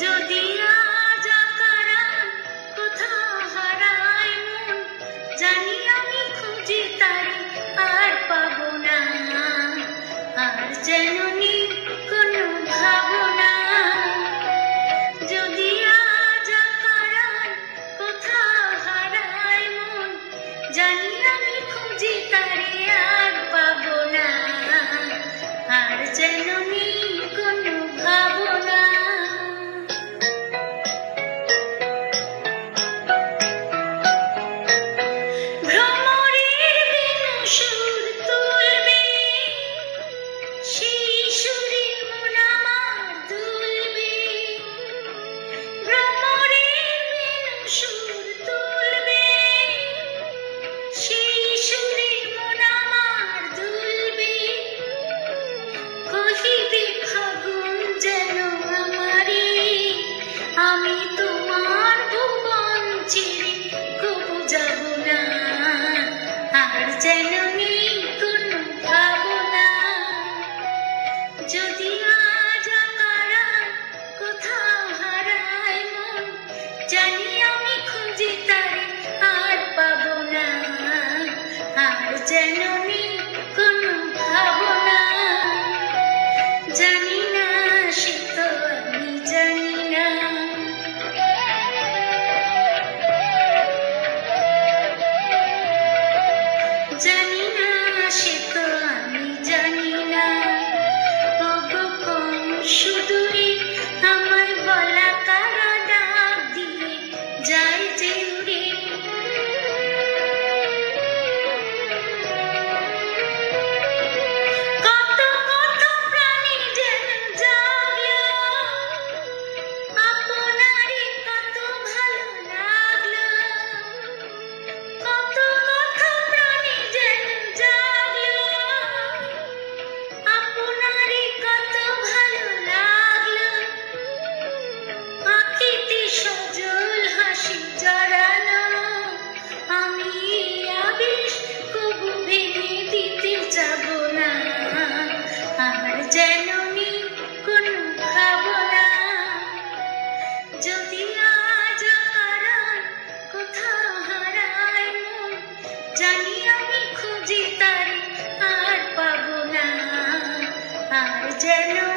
যদি আজ কোথাও হারায় মন জানি আমি খুঁজে তারে আর পাবো না। আর যেন যদি আজ আকারায় যায় যে খুঁজি